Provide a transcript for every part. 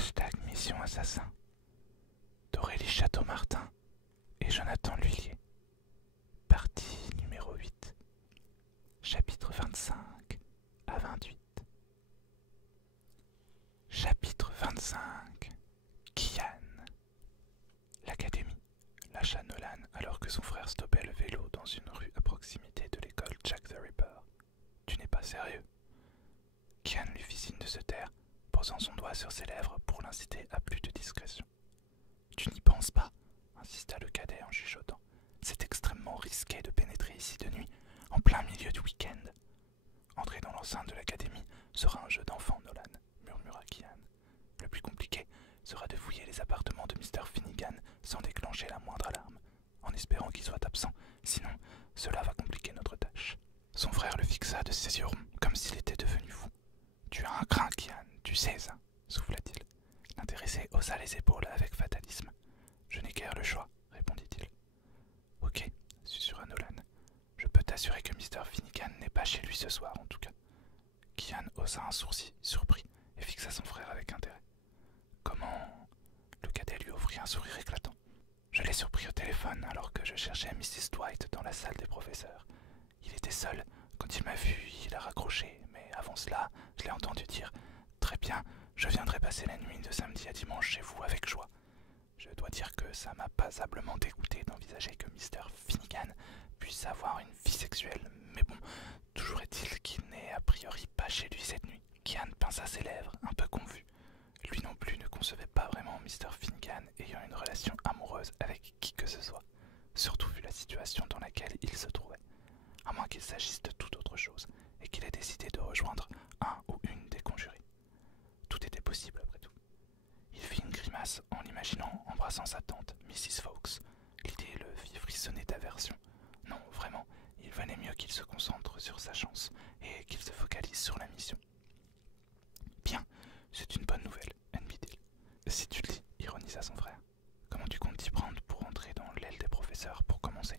Hashtag Mission Assassin d'Aurélie Château-Martin et Jonathan Lhuillier. Partie numéro 8. Chapitre 25 à 28. Chapitre 25. Kian. L'académie lâcha Nolan alors que son frère stoppait le vélo dans une rue à proximité de l'école Jack the Ripper. Tu n'es pas sérieux? Kian lui fit signe de se taire, posant son doigt sur ses lèvres pour l'inciter à plus de discrétion. Tu n'y penses pas, insista le cadet en chuchotant. C'est extrêmement risqué de pénétrer ici de nuit, en plein milieu du week-end. Entrer dans l'enceinte de l'académie sera un jeu d'enfant, Nolan, murmura Kian. Le plus compliqué sera de fouiller les appartements de Mr. Finnegan sans déclencher la moindre alarme, en espérant qu'il soit absent, sinon cela va compliquer notre tâche. Son frère le fixa de ses yeux ronds, comme s'il était devenu fou. Tu as un crin, Kian, tu sais ça, souffla-t-il. L'intéressé haussa les épaules avec fatalisme. Je n'ai guère le choix, répondit-il. Ok, susurra Nolan. Je peux t'assurer que Mr. Finnegan n'est pas chez lui ce soir, en tout cas. Kian haussa un sourcil, surpris, et fixa son frère avec intérêt. Comment? Le cadet lui offrit un sourire éclatant. Je l'ai surpris au téléphone alors que je cherchais Mrs. Dwight dans la salle des professeurs. Il était seul. Quand il m'a vu, il a raccroché, mais avant cela, je l'ai entendu dire « Très bien, je viendrai passer la nuit de samedi à dimanche chez vous avec joie. » Je dois dire que ça m'a passablement dégoûté d'envisager que Mr. Finnegan puisse avoir une vie sexuelle, mais bon, toujours est-il qu'il n'est a priori pas chez lui cette nuit. Kian pinça ses lèvres, un peu confus. Lui non plus ne concevait pas vraiment Mr. Finnegan ayant une relation amoureuse avec qui que ce soit, surtout vu la situation dans laquelle il se trouvait, à moins qu'il s'agisse de toute autre chose et qu'il ait décidé de rejoindre un ou une des conjurés. Tout était possible après tout. Il fit une grimace en l'imaginant embrassant sa tante, Mrs. Fawkes. L'idée le fit frissonner d'aversion. Non, vraiment, il valait mieux qu'il se concentre sur sa chance et qu'il se focalise sur la mission. Bien, c'est une bonne nouvelle, admit-il. Si tu le dis, ironisa son frère. Comment tu comptes t'y prendre pour entrer dans l'aile des professeurs pour commencer?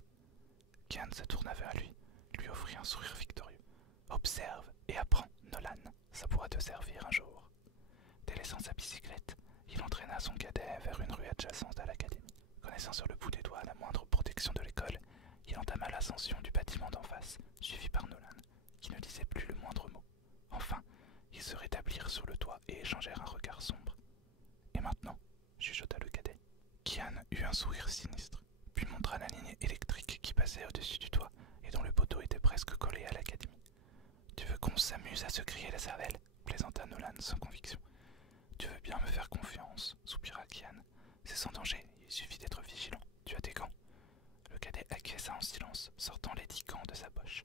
Kian se tourna vers lui, lui offrit un sourire victorieux. Observe et apprends, Nolan, ça pourra te servir un jour. Délaissant sa bicyclette, il entraîna son cadet vers une rue adjacente à l'académie. Connaissant sur le bout des doigts la moindre protection de l'école, il entama l'ascension du bâtiment d'en face, suivi par Nolan, qui ne disait plus le moindre mot. Enfin, ils se rétablirent sur le toit et échangèrent un regard sombre. Et maintenant, chuchota le cadet. Kian eut un sourire sinistre, puis montra la ligne électrique qui passait au-dessus du toit et dont le poteau était presque collé à l'académie. Tu veux qu'on s'amuse à se griller la cervelle? Plaisanta Nolan sans conviction. Tu veux bien me faire confiance, soupira Kian. C'est sans danger, il suffit d'être vigilant. Tu as tes gants? Le cadet acquiesça en silence, sortant les 10 gants de sa poche.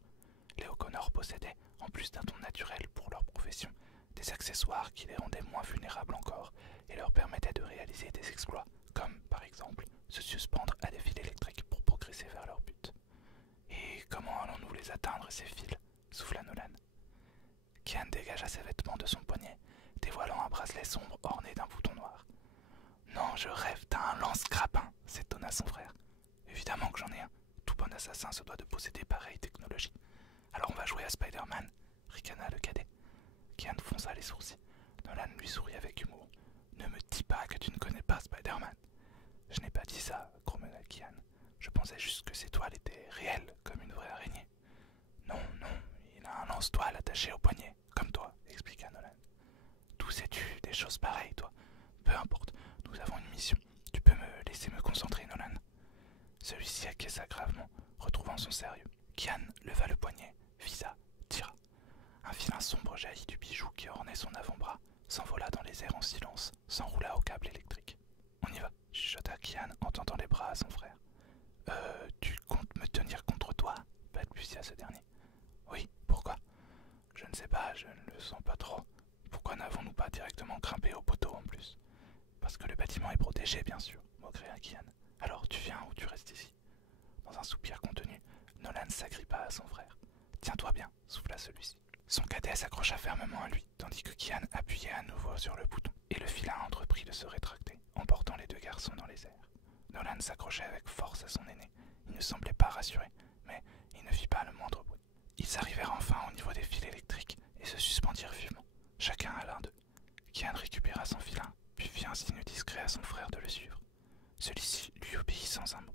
Les O'Connor possédaient, en plus d'un don naturel pour leur profession, des accessoires qui les rendaient moins vulnérables encore et leur permettaient de réaliser des exploits, comme, par exemple, se suspendre à des fils électriques pour progresser vers leur but. Et comment allons-nous les atteindre, ces fils? Souffla Nolan. Kian dégagea ses vêtements de son poignet, dévoilant un bracelet sombre orné d'un bouton noir. Non, je rêve, t'as un lance-grappin, s'étonna son frère. Évidemment que j'en ai un. Tout bon assassin se doit de posséder pareille technologie. Alors on va jouer à Spider-Man, ricana le cadet. Kian fronça les sourcils. Nolan lui sourit avec humour. Ne me dis pas que tu ne connais pas Spider-Man. Je n'ai pas dit ça, grommela Kian. Je pensais juste que ses toiles étaient réelles, comme une vraie araignée. Non, non, il a un lance-toile attaché au poignet, comme toi, expliqua Nolan. D'où sais-tu des choses pareilles, toi? Peu importe, nous avons une mission. Tu peux me laisser me concentrer, Nolan? Celui-ci acquiesça gravement, retrouvant son sérieux. Kian leva le poignet, visa, tira. Un filin sombre jaillit du bijou qui ornait son avant-bras, s'envola dans les airs en silence, s'enroula au câble électrique. On y va, chuchota Kian en tendant les bras à son frère. Tu comptes me tenir contre toi? Balbutia ce dernier. Oui, pourquoi? Je ne sais pas, je ne le sens pas trop. Pourquoi n'avons-nous pas directement grimpé au poteau en plus? Parce que le bâtiment est protégé, bien sûr, moquerait Kian. Alors tu viens ou tu restes ici? Dans un soupir contenu, Nolan s'agrippa à son frère. Tiens-toi bien, souffla celui-ci. Son cadet s'accrocha fermement à lui, tandis que Kian appuyait à nouveau sur le bouton, et le filin entreprit de se rétracter, emportant les deux garçons dans les airs. Nolan s'accrochait avec force à son aîné. Il ne semblait pas rassuré, mais il ne fit pas le moindre bruit. Ils arrivèrent enfin au niveau des fils électriques et se suspendirent vivement, chacun à l'un d'eux. Kian récupéra son filin puis fit un signe discret à son frère de le suivre. Celui-ci lui obéit sans un mot.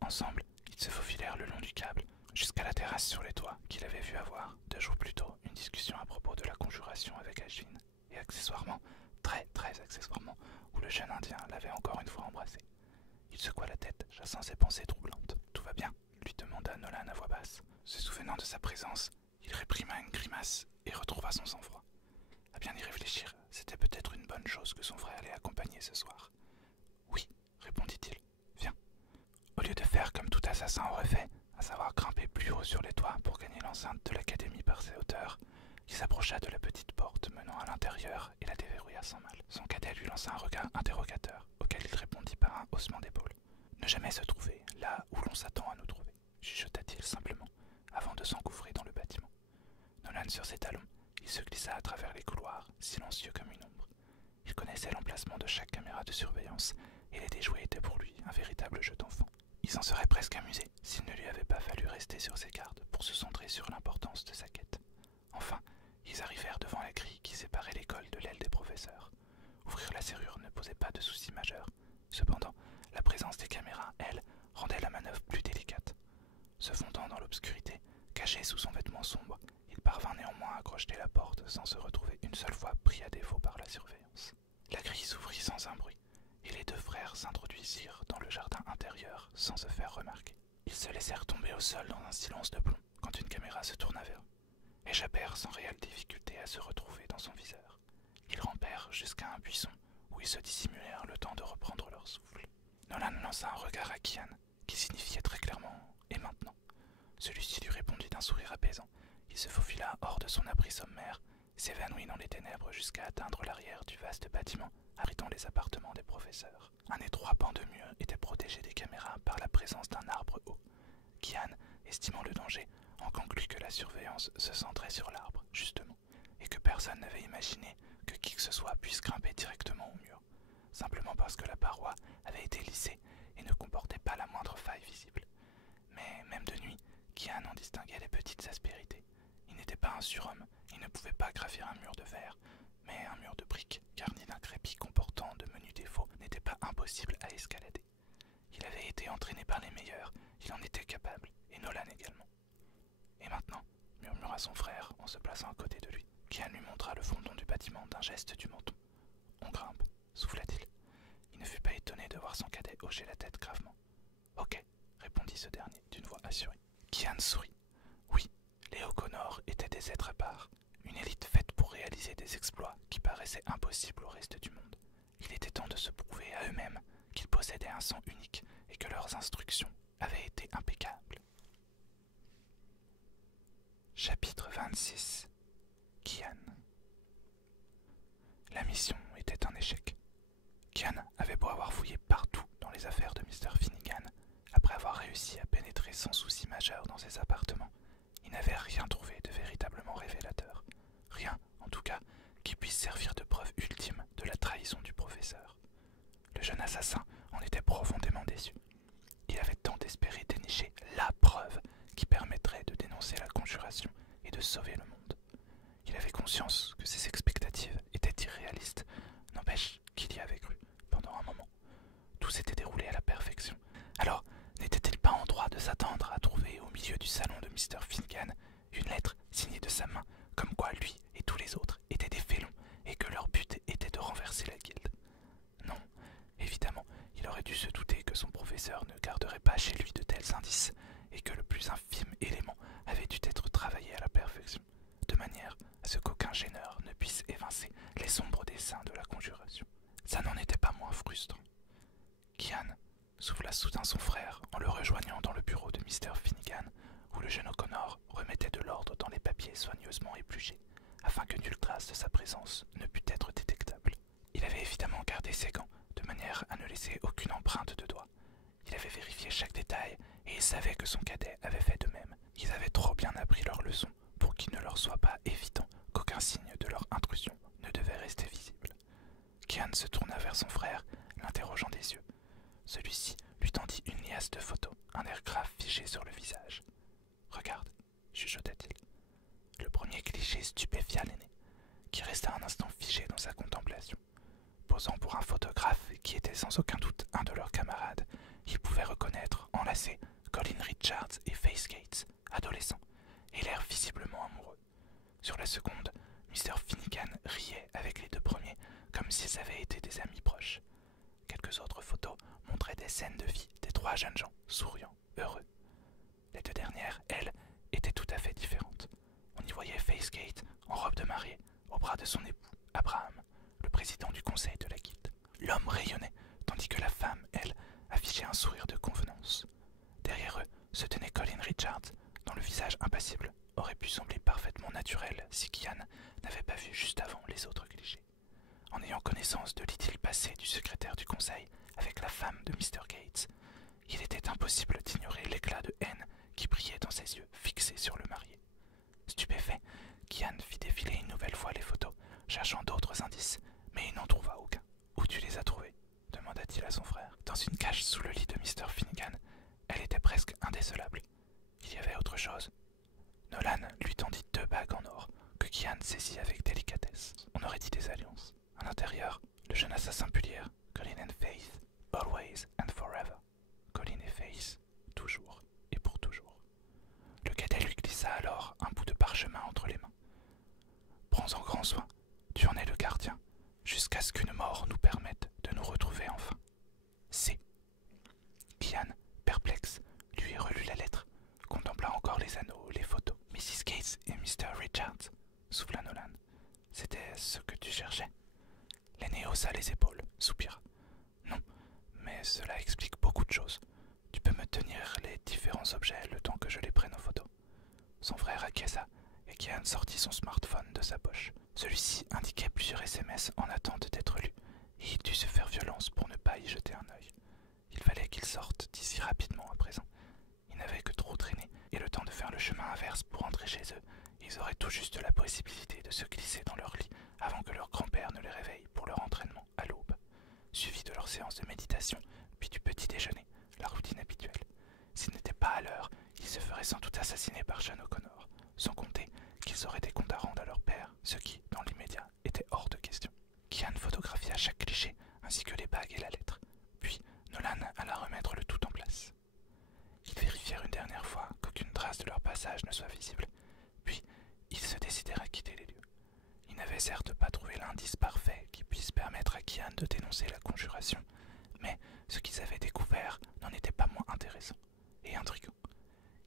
Ensemble, ils se faufilèrent le long du câble, jusqu'à la terrasse sur les toits qu'il avait vu avoir, 2 jours plus tôt, une discussion à propos de la conjuration avec Ashvin, et accessoirement, très accessoirement, où le jeune indien l'avait encore une fois embrassé. Il secoua la tête, chassant ses pensées troublantes. « Tout va bien ?» lui demanda Nolan à voix basse. Se souvenant de sa présence, il réprima une grimace et retrouva son sang-froid. À bien y réfléchir, c'était peut-être une bonne chose que son frère l'ait accompagné ce soir. « Oui, » répondit-il. « Viens. » Au lieu de faire comme tout assassin aurait fait, à savoir grimper plus haut sur les toits pour gagner l'enceinte de l'académie par ses hauteurs, il s'approcha de la petite porte menant à l'intérieur et la déverrouilla sans mal. Son cadet lui lança un regard interrogateur, auquel il répondit par un haussement d'épaule. « Ne jamais se trouver là où l'on s'attend à nous trouver, » chuchota-t-il simplement, avant de s'engouffrer dans le bâtiment. Nolan sur ses talons, il se glissa à travers les couloirs, silencieux comme une ombre. Il connaissait l'emplacement de chaque caméra de surveillance, et les déjouer était pour lui un véritable jeu d'enfant. Il s'en serait presque amusé s'il ne lui avait pas fallu rester sur ses gardes pour se centrer sur l'importance de sa quête. Enfin, ils arrivèrent devant la grille qui séparait l'école de l'aile des professeurs. Ouvrir la serrure ne posait pas de souci majeur. Cependant, la présence des caméras, elle, rendait la manœuvre plus délicate. Se fondant dans l'obscurité, caché sous son vêtement sombre, il parvint néanmoins à crocheter la porte sans se retrouver une seule fois pris à défaut par la surveillance. La grille s'ouvrit sans un bruit, et les 2 frères s'introduisirent dans le jardin intérieur sans se faire remarquer. Ils se laissèrent tomber au sol dans un silence de plomb quand une caméra se tourna vers eux. Échappèrent sans réelle difficulté à se retrouver dans son viseur. Ils rampèrent jusqu'à un buisson où ils se dissimulèrent le temps de reprendre leur souffle. Nolan lança un regard à Kian, qui signifiait très clairement « et maintenant ?» Celui-ci lui répondit d'un sourire apaisant. Il se faufila hors de son abri sommaire, s'évanouit dans les ténèbres jusqu'à atteindre l'arrière du vaste bâtiment abritant les appartements des professeurs. Un étroit pan de mur était protégé des caméras par la présence d'un arbre haut. Kian, estimant le danger, en conclut que la surveillance se centrait sur l'arbre, justement, et que personne n'avait imaginé que qui que ce soit puisse grimper directement au mur, simplement parce que la paroi avait été lissée et ne comportait pas la moindre faille visible. Mais même de nuit, Kian en distinguait les petites aspérités. Il n'était pas un surhomme, il ne pouvait pas gravir un mur de verre, mais un mur de briques garni d'un crépi comportant de menus défauts n'était pas impossible à escalader. Il avait été entraîné par les meilleurs, il en était capable, et Nolan également. Et maintenant, murmura son frère en se plaçant à côté de lui. Kian lui montra le fondement du bâtiment d'un geste du menton. On grimpe, souffla-t-il. Il ne fut pas étonné de voir son cadet hocher la tête gravement. Ok, répondit ce dernier d'une voix assurée. Kian sourit. Oui, les O'Connor étaient des êtres à part, une élite faite pour réaliser des exploits qui paraissaient impossibles au reste du monde. Il était temps de se prouver à eux-mêmes qu'ils possédaient un sang unique et que leurs instructions avaient été impeccables. Chapitre 26. Kian. La mission était un échec. Kian avait beau avoir fouillé partout dans les affaires de Mr. Finnegan, après avoir réussi à pénétrer sans souci majeur dans ses appartements, il n'avait rien trouvé de véritablement révélateur. Rien, en tout cas, qui puisse servir de preuve ultime de la trahison du professeur. Le jeune assassin en était profondément déçu. Il avait tant espéré dénicher la preuve qui permettrait de dénoncer la conjuration et de sauver le monde. Il avait conscience que ses expectatives étaient irréalistes, n'empêche qu'il y avait cru pendant un moment. Tout s'était déroulé à la perfection. Alors, n'était-il pas en droit de s'attendre à trouver au milieu du salon de Mr. Finnegan une lettre signée de sa main, comme quoi lui et tous les autres étaient des félons et que leur but était de renverser la guilde? Non, évidemment, il aurait dû se douter que son professeur ne garderait pas chez lui de tels indices et que le plus infime élément avait dû être travaillé à la perfection, de manière à ce qu'aucun gêneur ne puisse évincer les sombres desseins de la conjuration. Ça n'en était pas moins frustrant. Kian souffla soudain son frère en le rejoignant dans le bureau de Mr. Finnegan, où le jeune O'Connor remettait de l'ordre dans les papiers soigneusement épluchés, afin que nulle trace de sa présence ne pût être détectable. Il avait évidemment gardé ses gants, de manière à ne laisser aucune empreinte de doigt. Il avait vérifié chaque détail, et il savait que son cadet avait fait de même. Ils avaient trop bien appris leur leçon pour qu'il ne leur soit pas évident qu'aucun signe de leur intrusion ne devait rester visible. Kian se tourna vers son frère, l'interrogeant des yeux. Celui-ci lui tendit une liasse de photos, un air grave figé sur le visage. « Regarde, chuchota-t-il. Le premier cliché stupéfia l'aîné, qui resta un instant figé dans sa contemplation. posant pour un photographe qui était sans aucun doute un de leurs camarades, ils pouvaient reconnaître, enlacés, Colin Richards et Faith Gates, adolescents, et l'air visiblement amoureux. Sur la seconde, Mr. Finnegan riait avec les deux premiers, comme s'ils avaient été des amis proches. Quelques autres photos montraient des scènes de vie des trois jeunes gens, souriants, heureux. Les deux dernières, elles, étaient tout à fait différentes. On y voyait Faith Gate en robe de mariée, au bras de son époux, Abraham, le président du conseil de la guilde. L'homme rayonnait, tandis que la femme, elle, affichait un sourire de convenance. Derrière eux se tenait Colin Richards, dont le visage impassible aurait pu sembler parfaitement naturel si Kian n'avait pas vu juste avant les autres clichés. En ayant connaissance de l'idylle passée du secrétaire du conseil avec la femme de Mr. Gates, il était impossible d'ignorer l'éclat de haine qui brillait dans ses yeux fixés sur le marié. Stupéfait, Kian fit défiler une nouvelle fois les photos, cherchant d'autres indices, mais il n'en trouva aucun. « Où tu les as trouvés ?» demanda-t-il à son frère. « Dans une cache sous le lit de Mr. Finnegan. Elle était presque indécelable. Il y avait autre chose. » Nolan lui tendit 2 bagues en or, que Kian saisit avec délicatesse. On aurait dit des alliances. À l'intérieur, le jeune assassin put lire « Colin and Faith, always and forever. » Colin et Faith, toujours et pour toujours. Le cadet lui glissa alors un bout de parchemin entre les mains. « Prends-en grand soin, tu en es le gardien, jusqu'à ce qu'une mort nous permette de nous retrouver enfin. C. » Kian, perplexe, lui relut la lettre, contempla encore les anneaux, les photos. « Mrs. Gates et Mr. Richards, » souffla Nolan. « C'était ce que tu cherchais ?» L'aîné haussa les épaules, soupira. « Non, mais cela explique beaucoup de choses. Tu peux me tenir les différents objets le temps que je les prenne en photo. » Son frère acquiesça et Kian sortit son smartphone de sa poche. Celui-ci indiquait plusieurs SMS en attente d'être lus, et il dut se faire violence pour ne pas y jeter un œil. Il fallait qu'ils sortent d'ici rapidement à présent. Ils n'avaient que trop traîné, et le temps de faire le chemin inverse pour rentrer chez eux, ils auraient tout juste la possibilité de se glisser dans leur lit avant que leur grand-père ne les réveille pour leur entraînement à l'aube, suivi de leur séance de méditation, puis du petit déjeuner, la routine habituelle. S'ils n'étaient pas à l'heure, ils se feraient sans doute assassiner par Sean O'Connor, sans compter qu'ils auraient des comptes à rendre à leur père, ce qui, dans l'immédiat, était hors de question. Kian photographia chaque cliché, ainsi que les bagues et la lettre, puis Nolan alla remettre le tout en place. Ils vérifièrent une dernière fois qu'aucune trace de leur passage ne soit visible, puis ils se décidèrent à quitter les lieux. Ils n'avaient certes pas trouvé l'indice parfait qui puisse permettre à Kian de dénoncer la conjuration, mais ce qu'ils avaient découvert n'en était pas moins intéressant et intriguant.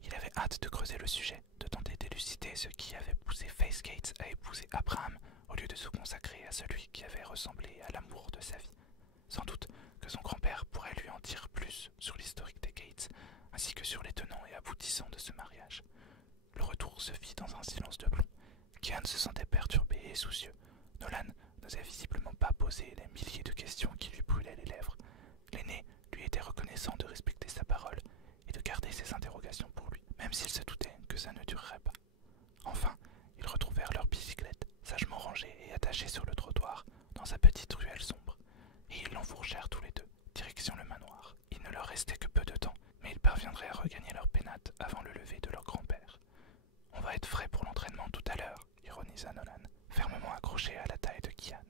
Il avait hâte de creuser le sujet, de tenter d'élucider ce qui avait poussé Faith Gates à épouser Abraham au lieu de se consacrer à celui qui avait ressemblé à l'amour de sa vie. Sans doute que son grand-père pourrait lui en dire plus sur l'historique des Gates, ainsi que sur les tenants et aboutissants de ce mariage. Le retour se fit dans un silence de plomb. Kian se sentait perturbé et soucieux. Nolan n'osait visiblement pas poser les milliers de questions qui lui brûlaient les lèvres. L'aîné lui était reconnaissant de respecter sa parole et de garder ses interrogations pour lui, même s'il se doutait que ça ne durerait pas. Enfin, ils retrouvèrent leur bicyclette, sagement rangée et attachée sur le trottoir, dans sa petite ruelle sombre, et ils l'enfourchèrent tous les deux, direction le manoir. Il ne leur restait que peu de temps, mais ils parviendraient à regagner leur pénate avant le lever de leur grand-père. « On va être frais pour l'entraînement tout à l'heure, » ironisa Nolan, fermement accroché à la taille de Kian.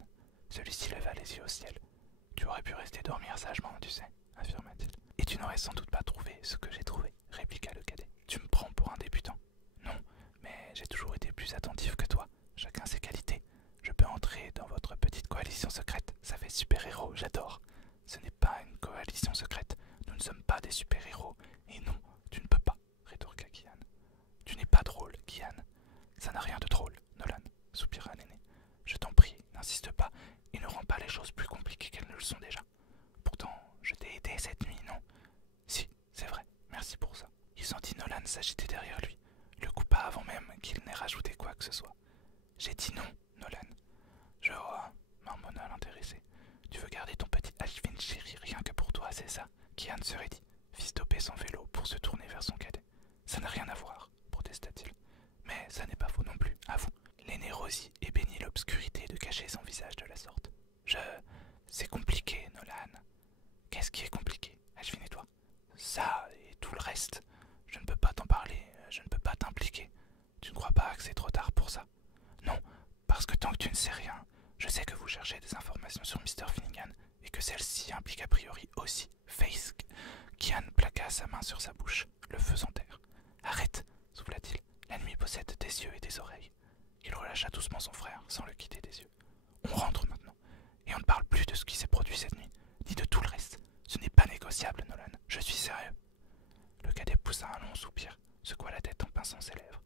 Celui-ci leva les yeux au ciel. « Tu aurais pu rester dormir sagement, tu sais, » affirma-t-il. « Et tu n'aurais sans doute pas trouvé ce que j'ai trouvé, » répliqua le cadet. « Tu me prends pour un débutant. » « Non, mais j'ai toujours été plus attentif que toi. Chacun ses qualités. Je peux entrer dans votre petite coalition secrète. Ça fait super-héros, j'adore. » « Ce n'est pas une coalition secrète. Nous ne sommes pas des super-héros. Et non, tu ne peux pas, » rétorqua Kian. « Tu n'es pas drôle, Kian. »« Ça n'a rien de drôle, Nolan, » soupira l'aîné. « Je t'en prie, n'insiste pas et ne rends pas les choses plus compliquées qu'elles ne le sont déjà. Pourtant, je t'ai aidé cette nuit, non ? » ?»« Si, c'est vrai, merci pour ça. » Il sentit Nolan s'agiter derrière lui, le coupa avant même qu'il n'ait rajouté quoi que ce soit. « J'ai dit non, Nolan. »« Je vois, » marmonna l'intéressé. « Tu veux garder ton petit Ashvin chéri rien que pour toi, c'est ça ?» Kian se raidit, fit stopper son vélo pour se tourner vers son cadet. « Ça n'a rien à voir, » protesta-t-il. « Mais ça n'est pas faux non plus, à vous. » L'aîné rosit et baignit l'obscurité de cacher son visage de la sorte. « C'est compliqué, Nolan. »« Qu'est-ce qui est compliqué, Ashvin et toi ?»« Ça et tout le reste. Je ne peux pas t'en parler, je ne peux pas t'impliquer. Tu ne crois pas que c'est trop tard pour ça ? Non, parce que tant que tu ne sais rien, je sais que vous cherchez des informations sur Mr. Finnegan que celle-ci implique a priori aussi Face. Kian plaqua sa main sur sa bouche, le faisant taire. Arrête, souffla-t-il. La nuit possède des yeux et des oreilles. Il relâcha doucement son frère, sans le quitter des yeux. On rentre maintenant, et on ne parle plus de ce qui s'est produit cette nuit, ni de tout le reste. Ce n'est pas négociable, Nolan, je suis sérieux. Le cadet poussa un long soupir, secoua la tête en pinçant ses lèvres.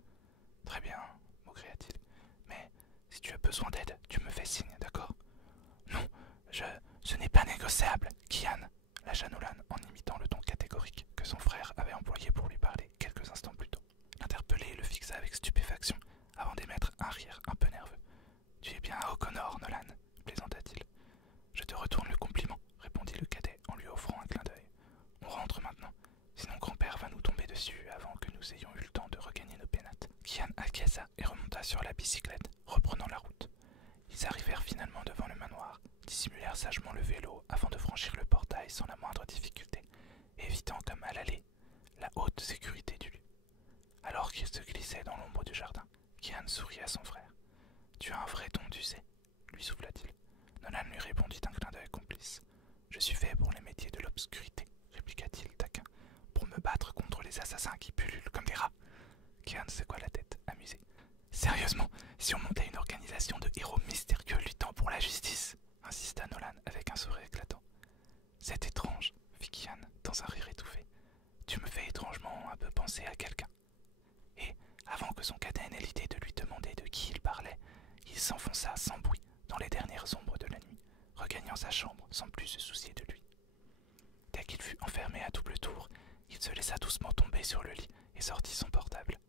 Très bien, maugréa-t-il. Mais si tu as besoin d'aide, tu me fais signe, d'accord? Non, ce n'est pas négociable, Kian, lâcha Nolan en imitant le ton catégorique que son frère avait employé pour lui parler quelques instants plus tôt. L'interpellé le fixa avec stupéfaction avant d'émettre un rire un peu nerveux. Tu es bien à O'Connor, Nolan, plaisanta-t-il. Je te retourne le compliment, répondit le cadet en lui offrant un clin d'œil. On rentre maintenant, sinon grand-père va nous tomber dessus avant que nous ayons eu le temps de regagner nos pénates. Kian acquiesça et remonta sur la bicyclette, reprenant la route. Ils arrivèrent finalement devant le manoir, dissimulèrent sagement le vélo avant de franchir le portail sans la moindre difficulté, évitant comme à l'aller la haute sécurité du lieu. Alors qu'ils se glissaient dans l'ombre du jardin, Kian sourit à son frère. « Tu as un vrai don, tu sais, » lui souffla-t-il. Nolan lui répondit d'un clin d'œil complice. « Je suis fait pour les métiers de l'obscurité, » répliqua-t-il taquin, « pour me battre contre les assassins qui pullulent comme des rats. » Kian secoua la tête, amusé. « Sérieusement, si on montait une organisation de héros mystérieux luttant pour la justice ?» insista Nolan avec un sourire éclatant. « C'est étrange, » fit Kian dans un rire étouffé. « Tu me fais étrangement un peu penser à quelqu'un. » Et, avant que son cadet n'ait l'idée de lui demander de qui il parlait, il s'enfonça sans bruit dans les dernières ombres de la nuit, regagnant sa chambre sans plus se soucier de lui. Dès qu'il fut enfermé à double tour, il se laissa doucement tomber sur le lit et sortit son portable.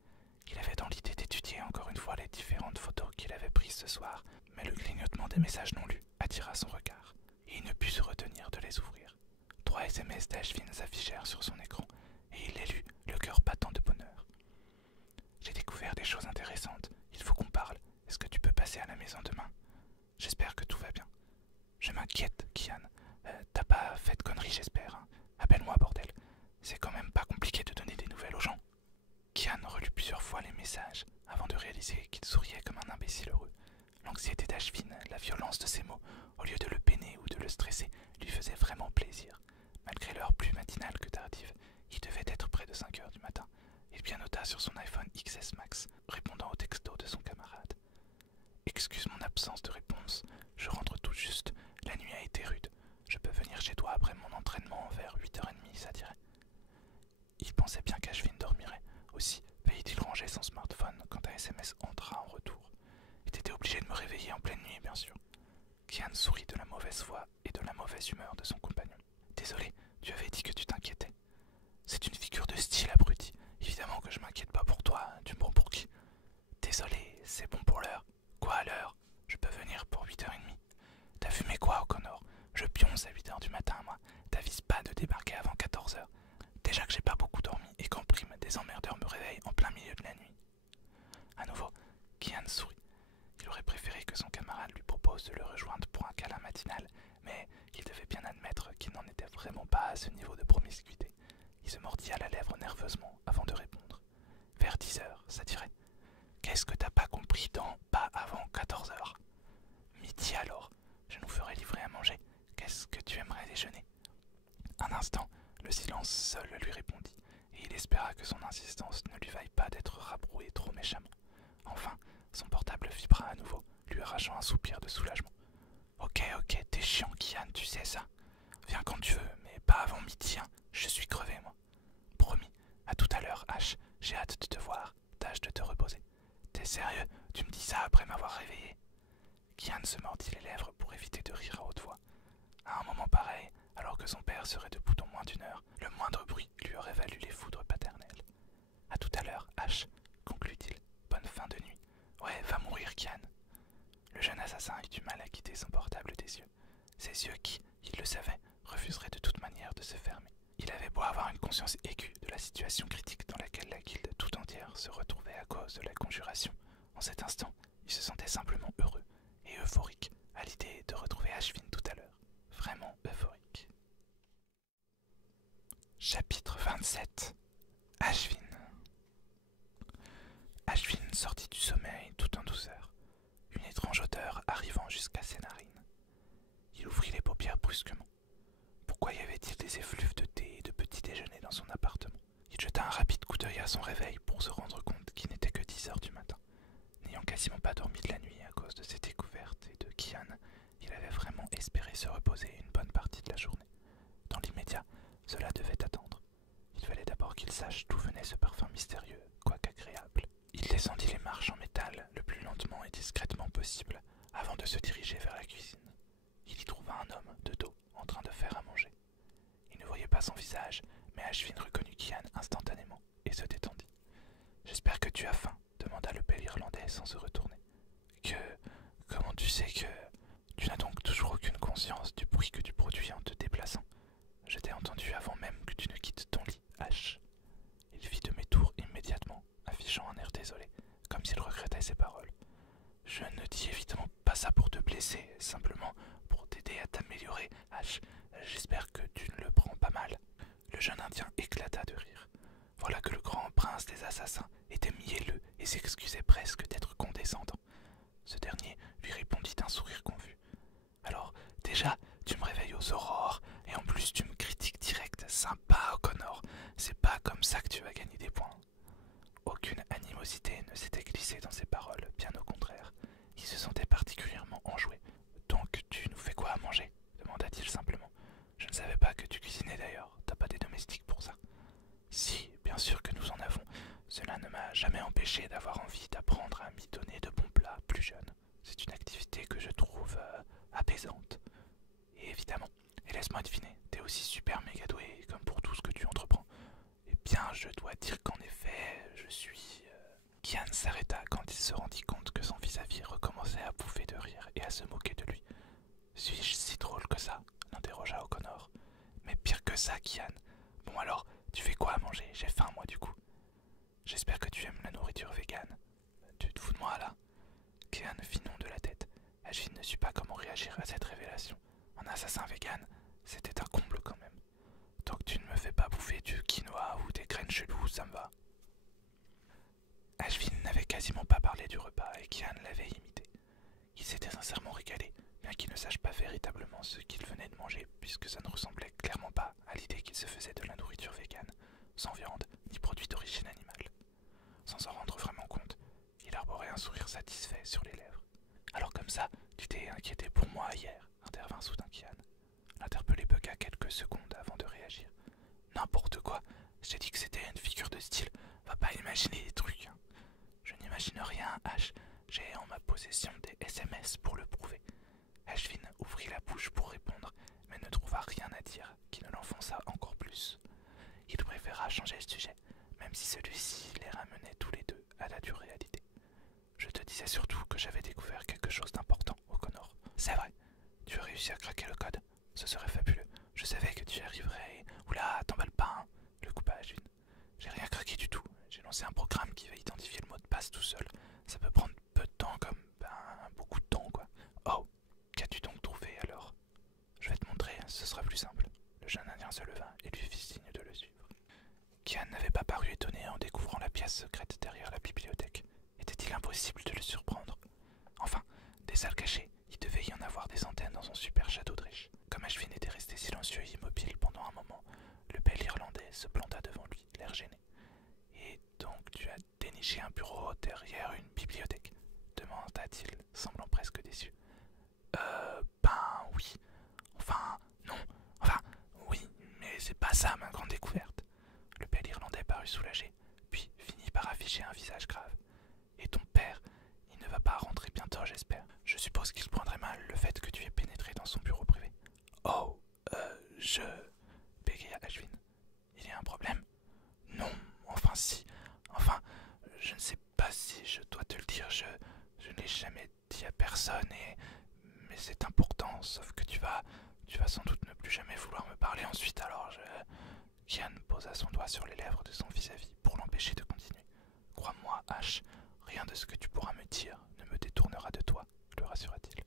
Il avait dans l'idée d'étudier encore une fois les différentes photos qu'il avait prises ce soir, mais le clignotement des messages non lus attira son regard, et il ne put se retenir de les ouvrir. 3 SMS d'Ashvin s'affichèrent sur son écran, et il les lut, le cœur battant de bonheur. J'ai découvert des choses intéressantes, il faut qu'on parle. Est-ce que tu peux passer à la maison demain? J'espère que tout va bien. Je m'inquiète, Kian. T'as pas fait de conneries, j'espère, hein? Appelle-moi, bordel. C'est quand même pas compliqué de donner des nouvelles aux gens. Kian relut plusieurs fois les messages, avant de réaliser qu'il souriait comme un imbécile heureux. L'anxiété d'Ashvin, la violence de ses mots, au lieu de le peiner ou de le stresser, lui faisait vraiment plaisir. Malgré l'heure plus matinale que tardive, il devait être près de 5 heures du matin. Il pianota sur son iPhone XS Max, répondant au texto de son camarade. « Excuse mon absence de réponse, je rentre tout juste, la nuit a été rude. Je peux venir chez toi après mon entraînement vers 8h30, ça dirait. » Il pensait bien qu'Ashvin dormirait. Aussi faillit-il ranger son smartphone quand un SMS entra en retour. Il était obligé de me réveiller en pleine nuit, bien sûr. Kian sourit de la mauvaise foi et de la mauvaise humeur de son compagnon. « Désolé, tu avais dit que tu t'inquiétais. »« C'est une figure de style, abruti. Évidemment que je m'inquiète pas pour toi, tu me prends pour qui? »« Désolé, c'est bon pour l'heure. »« Quoi à l'heure? Je peux venir pour 8h30. »« T'as fumé quoi, O'Connor? Je pionce à 8h du matin, moi. T'avises pas de débarquer avant 14h. Déjà que j'ai pas beaucoup dormi et qu'en prime, des emmerdeurs me réveillent en plein milieu de la nuit. » À nouveau, Kian sourit. Il aurait préféré que son camarade lui propose de le rejoindre pour un câlin matinal, mais il devait bien admettre qu'il n'en était vraiment pas à ce niveau de promiscuité. Il se mordit à la lèvre nerveusement avant de répondre. « Vers 10h, ça dirait. »« Qu'est-ce que t'as pas compris dans « pas avant 14h » ?»« Midi alors. Je nous ferai livrer à manger. Qu'est-ce que tu aimerais déjeuner ?» Un instant, le silence seul lui répondit, et il espéra que son insistance ne lui vaille pas d'être rabroué trop méchamment. Enfin, son portable vibra à nouveau, lui arrachant un soupir de soulagement. « Ok, t'es chiant, Kian, tu sais ça. Viens quand tu veux, mais pas avant midi, hein. Je suis crevé, moi. » « Promis. À tout à l'heure, H. J'ai hâte de te voir. Tâche de te reposer. »« T'es sérieux? Tu me dis ça après m'avoir réveillé ?» Kian se mordit les lèvres pour éviter de rire à haute voix. À un moment pareil, alors que son père serait debout dans moins d'1 heure, le moindre bruit lui aurait valu les foudres paternelles. « À tout à l'heure, H. » conclut-il. « Bonne fin de nuit. Ouais, va mourir, Kian. » Le jeune assassin eut du mal à quitter son portable des yeux. Ses yeux qui, il le savait, refuseraient de toute manière de se fermer. Il avait beau avoir une conscience aiguë de la situation critique dans laquelle la guilde tout entière se retrouvait à cause de la conjuration. En cet instant, il se sentait simplement heureux et euphorique à l'idée de retrouver Ashvin tout à l'heure. Vraiment euphorique. Chapitre 27. Ashvin. Ashvin sortit du sommeil tout en douceur, une étrange odeur arrivant jusqu'à ses narines. Il ouvrit les paupières brusquement, Pourquoi y avait-il des effluves de thé et de petit déjeuner dans son appartement? Il jeta un rapide coup d'œil à son réveil pour se rendre compte qu'il n'était que 10 heures du matin. N'ayant quasiment pas dormi de la nuit à cause de ses découvertes et de Kian, il avait vraiment espéré se reposer une bonne partie de la journée. Dans l'immédiat, cela devait attendre. Il fallait d'abord qu'il sache d'où venait ce parfum mystérieux, quoique agréable. Il descendit les marches en métal le plus lentement et discrètement possible, avant de se diriger vers la cuisine. Il y trouva un homme, de dos, en train de faire à manger. Il ne voyait pas son visage, mais Ashvin reconnut Kian instantanément et se détendit. « J'espère que tu as faim », demanda le bel Irlandais sans se retourner. « Comment tu sais que... Tu n'as donc toujours aucune conscience du bruit que tu produis en te déplaçant. Je t'ai entendu avant même que tu ne quittes ton lit, Ash. » Il fit demi-tour immédiatement, affichant un air désolé, comme s'il regrettait ses paroles. « Je ne dis évidemment pas ça pour te blesser, simplement pour t'aider à t'améliorer, Ash. J'espère que tu ne le prends pas mal. » Le jeune Indien éclata de rire. Voilà que le grand prince des assassins était mielleux et s'excusait presque d'être condescendant. Ce dernier lui répondit d'un sourire confus. « Alors, déjà, tu me réveilles aux aurores, et en plus tu me critiques direct. Sympa, O'Connor. C'est pas comme ça que tu vas gagner des points. » Aucune animosité ne s'était glissée dans ses paroles, bien au contraire. Il se sentait particulièrement enjoué. « Donc, tu nous fais quoi à manger ?» demanda-t-il simplement. « Je ne savais pas que tu cuisinais d'ailleurs. T'as pas des domestiques pour ça. »« Si, bien sûr que nous en avons. Cela ne m'a jamais empêché d'avoir envie d'apprendre à m'y donner de bons plats plus jeunes. C'est une activité que je trouve apaisante. Et évidemment, et laisse-moi deviner, t'es aussi super méga doué comme pour tout ce que tu entreprends. Eh bien, je dois dire qu'en effet, je suis... Kian s'arrêta quand il se rendit compte que son vis-à-vis recommençait à bouffer de rire et à se moquer de lui. « Suis-je si drôle que ça ?» l'interrogea O'Connor. « Mais pire que ça, Kian. Bon alors, tu fais quoi à manger? J'ai faim moi du coup. » « J'espère que tu aimes la nourriture végane. »« Tu te fous de moi là ?» Kian fit non de la tête. Ashvin ne sut pas comment réagir à cette révélation. Un assassin vegan, c'était un comble quand même. « Tant que tu ne me fais pas bouffer du quinoa ou des graines cheloues, ça me va. » Ashvin n'avait quasiment pas parlé du repas et Kian l'avait imité. Il s'était sincèrement régalé, bien qu'il ne sache pas véritablement ce qu'il venait de manger, puisque ça ne ressemblait clairement pas à l'idée qu'il se faisait de la nourriture végane, sans viande ni produit d'origine animale. Sans s'en rendre vraiment compte, il arborait un sourire satisfait sur les lèvres. « Alors comme ça, tu t'es inquiété pour moi hier ?» intervint soudain Kian. L'interpellé bugga quelques secondes avant de réagir. « N'importe quoi, je t'ai dit que c'était une figure de style, va pas imaginer des trucs. Hein. »« Je n'imagine rien, H. J'ai en ma possession des SMS pour le prouver. » Ashvin ouvrit la bouche pour répondre, mais ne trouva rien à dire qui ne l'enfonça encore plus. Il préféra changer de sujet, même si celui-ci les ramenait tous les deux à la dure réalité. « Je te disais surtout que j'avais découvert quelque chose d'important, O'Connor. C'est vrai, tu as réussi à craquer le code. Ce serait fabuleux. Je savais que tu y arriverais et... Oula, t'emballe pas, hein, le coupa Ashvin. J'ai rien craqué du tout. J'ai lancé un programme qui va identifier le mot de passe tout seul. Ça peut prendre peu de temps comme... beaucoup de temps, quoi. Oh, qu'as-tu donc trouvé alors? Je vais te montrer, ce sera plus simple. » Le jeune Indien se leva et lui fit signe de le suivre. Kian n'avait pas paru étonné en découvrant la pièce secrète derrière la bibliothèque. Était-il impossible de le surprendre? Enfin, des salles cachées, il devait y en avoir des centaines dans son super château de riche. Comme Ashvin était resté silencieux et immobile pendant un moment, le bel Irlandais se planta devant lui, l'air gêné. « Et donc tu as déniché un bureau derrière une bibliothèque ?» demanda-t-il, semblant presque déçu. Ben oui. Enfin, non. Enfin, oui, mais c'est pas ça ma grande découverte. » Le bel Irlandais parut soulagé, puis finit par afficher un visage grave. « Et ton père, il ne va pas rentrer bientôt, j'espère. Je suppose qu'il prendrait mal le fait que tu aies pénétré dans son bureau privé. »« Oh, je... » bégaya Ashvin. « Il y a un problème ?»« Non, enfin si. Enfin, je ne sais pas si je dois te le dire, je ne l'ai jamais dit à personne et... Mais c'est important, sauf que tu vas sans doute ne plus jamais vouloir me parler ensuite, alors je... » Kian posa son doigt sur les lèvres de son vis-à-vis pour l'empêcher de continuer. « Crois-moi, H, rien de ce que tu pourras me dire ne me détournera de toi, » le rassura-t-il.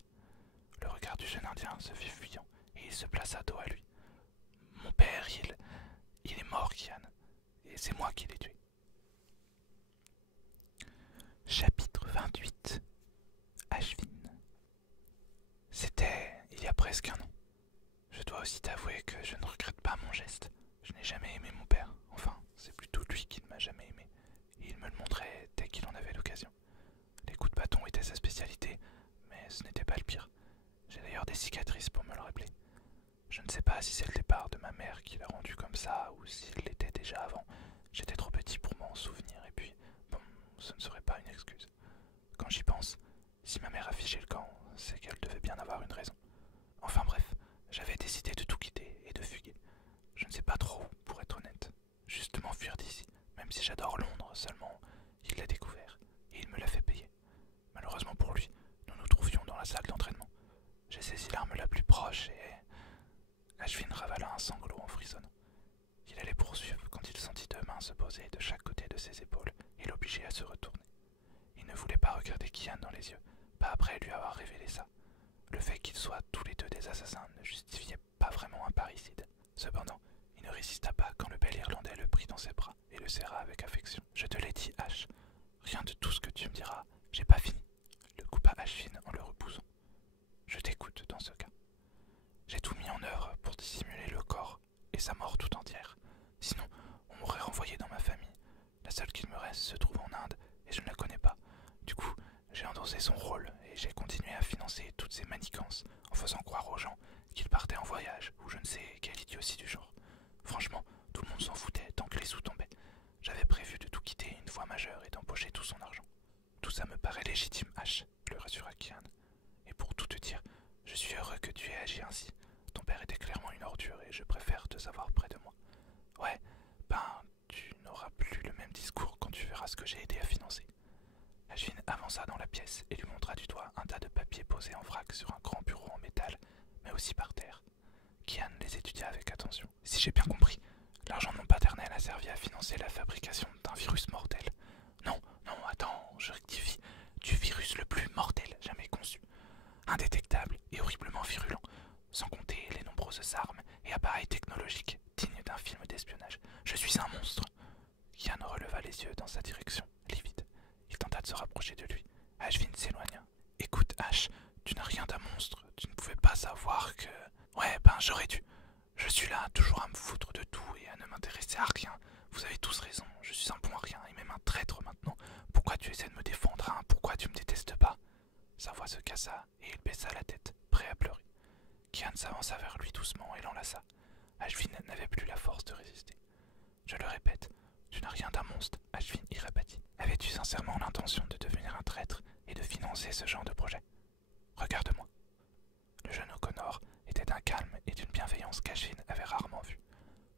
Le regard du jeune Indien se fit fuyant et il se plaça dos à lui. « Mon père, il est mort, Kian, et c'est moi qui l'ai tué. » Chapitre 28. Ashvin. C'était il y a presque un an. Je dois aussi t'avouer que je ne regrette pas mon geste. Je n'ai jamais aimé mon père. Enfin, c'est plutôt lui qui ne m'a jamais aimé. Et il me le montrait dès qu'il en avait l'occasion. Les coups de bâton étaient sa spécialité, mais ce n'était pas le pire. J'ai d'ailleurs des cicatrices pour me le rappeler. Je ne sais pas si c'est le départ de ma mère qui l'a rendu comme ça ou s'il l'était déjà avant. J'étais trop petit pour m'en souvenir et puis, bon, ce ne serait pas une excuse. Quand j'y pense, si ma mère a figé le camp, c'est qu'elle devait bien avoir une raison. Enfin bref, j'avais décidé de tout quitter et de fuguer. Je ne sais pas trop où, pour être honnête. Juste m'enfuir d'ici, même si j'adore Londres, seulement il l'a découvert et il me l'a fait payer. Malheureusement pour lui, nous nous trouvions dans la salle d'entraînement. J'ai saisi l'arme la plus proche et Ashvin ravala un sanglot en frissonnant. Il allait poursuivre quand il sentit deux mains se poser de chaque côté de ses épaules et l'obliger à se retourner. Il ne voulait pas regarder Kian dans les yeux, pas après lui avoir révélé ça. Le fait qu'ils soient tous les deux des assassins ne justifiait pas vraiment un parricide. Cependant, il ne résista pas quand le bel Irlandais le prit dans ses bras et le serra avec affection. Je te l'ai dit, Ash, rien de tout ce que tu me diras, j'ai pas fini, le coupa Ashvin en le repoussant. Je t'écoute dans ce cas. J'ai tout mis en œuvre pour dissimuler le corps et sa mort tout entière. Sinon, on m'aurait renvoyé dans ma famille. La seule qu'il me reste se trouve en Inde et je ne la connais pas. Du coup, j'ai endossé son rôle et j'ai continué à financer toutes ces manigances en faisant croire aux gens qu'il partait en voyage ou je ne sais quelle idiotie du genre. Franchement, tout le monde s'en foutait tant que les sous tombaient. J'avais prévu de tout quitter une fois majeur et d'empocher tout son argent. Tout ça me paraît légitime, H, le rassura Kian. Et pour tout te dire, je suis heureux que tu aies agi ainsi. Ton père était clairement une ordure et je préfère te savoir près de moi. Ouais, ben, tu n'auras plus le même discours quand tu verras ce que j'ai aidé à financer. Ashvin avança dans la pièce et lui montra du doigt un tas de papiers posés en vrac sur un grand bureau en métal, mais aussi par terre. Kian les étudia avec attention. Si j'ai bien compris, l'argent de mon paternel a servi à financer la fabrication d'un virus mortel. Non, non, attends, je rectifie. Du virus le plus mortel jamais conçu. Indétectable et horriblement virulent, sans compter les nombreuses armes et appareils technologiques dignes d'un film d'espionnage. Je suis un monstre. Kian releva les yeux dans sa direction, livide. Il tenta de se rapprocher de lui. Ashvin s'éloigna. Écoute, Ash, tu n'as rien d'un monstre. Tu ne pouvais pas savoir que... Ouais, ben j'aurais dû. Je suis là, toujours à me foutre de tout et à ne m'intéresser à rien. Vous avez tous raison, je suis un bon à rien et même un traître maintenant. Pourquoi tu essaies de me défendre, hein? Pourquoi tu me détestes pas? Sa voix se cassa et il baissa la tête, prêt à pleurer. Kian s'avança vers lui doucement et l'enlaça. Ashvin n'avait plus la force de résister. Je le répète, tu n'as rien d'un monstre, Ashvin y repartit. Avais-tu sincèrement l'intention de devenir un traître et de financer ce genre de projet? Regarde-moi. Le jeune O'Connor était d'un calme et d'une bienveillance qu'Ashvin avait rarement vue.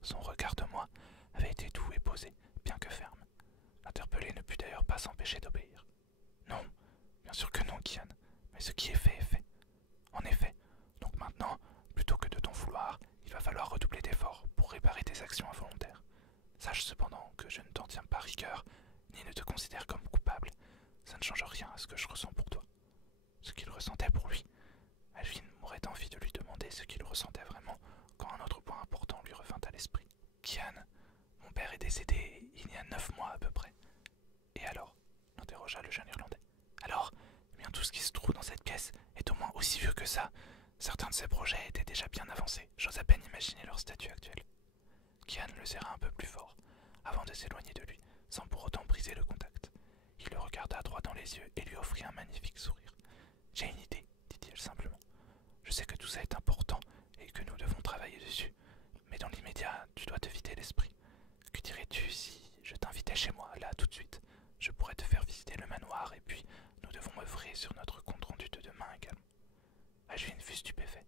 Son regard de moi avait été doux et posé, bien que ferme. L'interpellé ne put d'ailleurs pas s'empêcher d'obéir. Non, bien sûr que non, Kian, mais ce qui est fait est fait. En effet, donc maintenant, plutôt que de t'en vouloir, il va falloir redoubler d'efforts pour réparer tes actions involontaires. Sache cependant que je ne t'en tiens pas rigueur, ni ne te considère comme coupable. Ça ne change rien à ce que je ressens pour toi. Ce qu'il ressentait pour lui. Ashvin m'aurait envie de lui demander ce qu'il ressentait vraiment quand un autre point important lui revint à l'esprit. Kian, mon père est décédé il y a 9 mois à peu près. Et alors? L'interrogea le jeune Irlandais. Alors, eh bien tout ce qui se trouve dans cette pièce est au moins aussi vieux que ça. Certains de ces projets étaient déjà bien avancés. J'ose à peine imaginer leur statut actuel. Kian le serra un peu plus fort, avant de s'éloigner de lui, sans pour autant briser le contact. Il le regarda droit dans les yeux et lui offrit un magnifique sourire. J'ai une idée, dit-il simplement. Je sais que tout ça est important et que nous devons travailler dessus, mais dans l'immédiat, tu dois te vider l'esprit. Que dirais-tu si je t'invitais chez moi, là, tout de suite? Je pourrais te faire visiter le manoir et puis nous devons œuvrer sur notre compte-rendu de demain également. Ashvin fut stupéfait.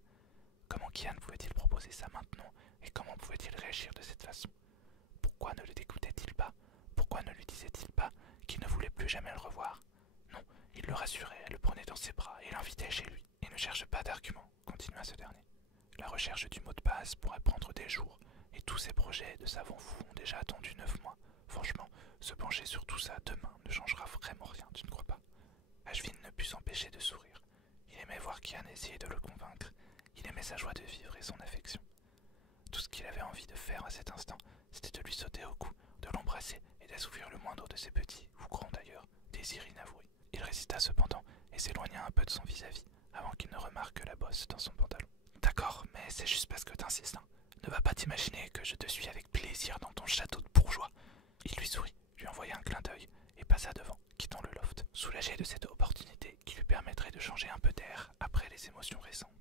Comment Kian pouvait-il proposer ça maintenant et comment pouvait-il réagir de cette façon? Pourquoi ne le dégoûtait-il pas? Pourquoi ne lui disait-il pas qu'il ne voulait plus jamais le revoir? Non, il le rassurait, le prenait dans ses bras et l'invitait chez lui. Et ne cherche pas d'arguments, continua ce dernier. La recherche du mot de passe pourrait prendre des jours, et tous ces projets de savant fou ont déjà attendu 9 mois. Franchement, se pencher sur tout ça demain ne changera vraiment rien, tu ne crois pas? Ashvin ne put s'empêcher de sourire. Il aimait voir Kian essayer de le convaincre. Il aimait sa joie de vivre et son affection. Tout ce qu'il avait envie de faire à cet instant, c'était de lui sauter au cou, de l'embrasser et d'assouvir le moindre de ses petits, ou grands d'ailleurs, désirs inavoués. Il résista cependant et s'éloigna un peu de son vis-à-vis, avant qu'il ne remarque la bosse dans son pantalon. D'accord, mais c'est juste parce que t'insistes. Hein. Ne va pas t'imaginer que je te suis avec plaisir dans ton château de bourgeois. Il lui sourit, lui envoya un clin d'œil et passa devant, quittant le loft, soulagé de cette opportunité qui lui permettrait de changer un peu d'air après les émotions récentes.